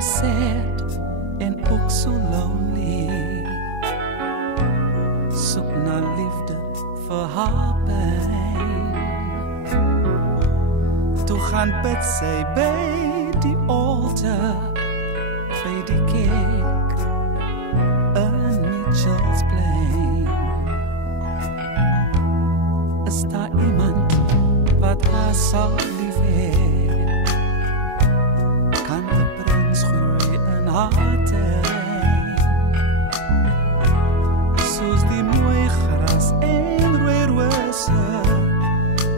was sad en ook so lonely. Soek na liefde vir haar pyn. Toe gaan bid sy by die altaar, by die kerk in Mitchells Plain. Is daar iemand wat haar sal lief hê? Kan de prins groei in haar terrein, soos die mooi gras en rooi rose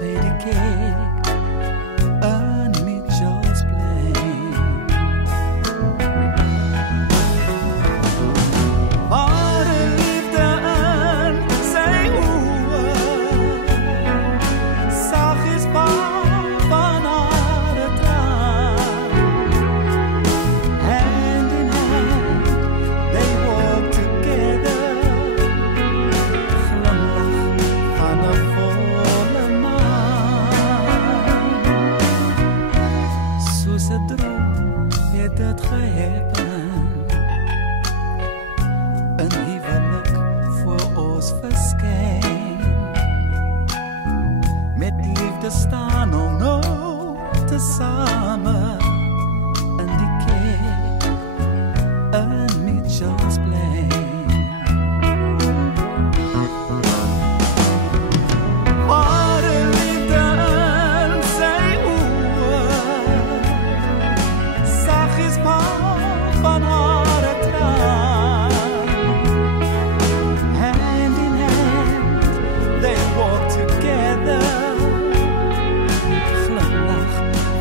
by die kerk in Mitchells Plain. Waar die liefde in sy oë saggies val van haar traan. Hand in hand they walk together, glimlach van 'n volle maan. Soos 'n droom het dit gehappen, 'n huwelik voor ons verskyn. Met liefde staan ons nou tesame in die kerk in Mitchells Plain. Waar die liefde in sy oë saggies val van haar traan. Hand in hand they walk together, glimlach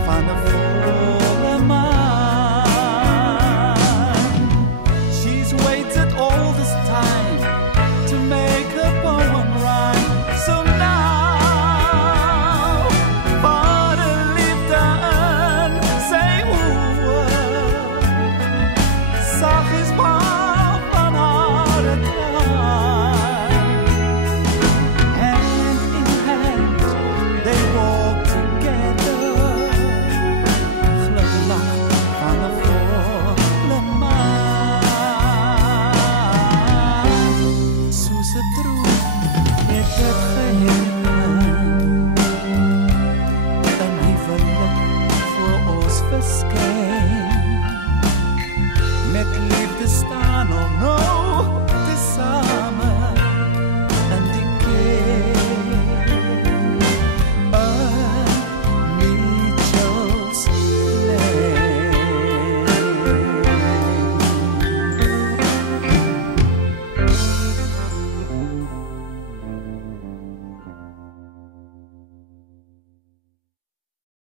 van 'n volle maan. She's waited all this time to make her poem rhyme. So now, waar die liefde in sy oë saggies val van haar traan. Hand in hand they walk together, glimlach van 'n volle maan. Soos 'n droom het dit geheel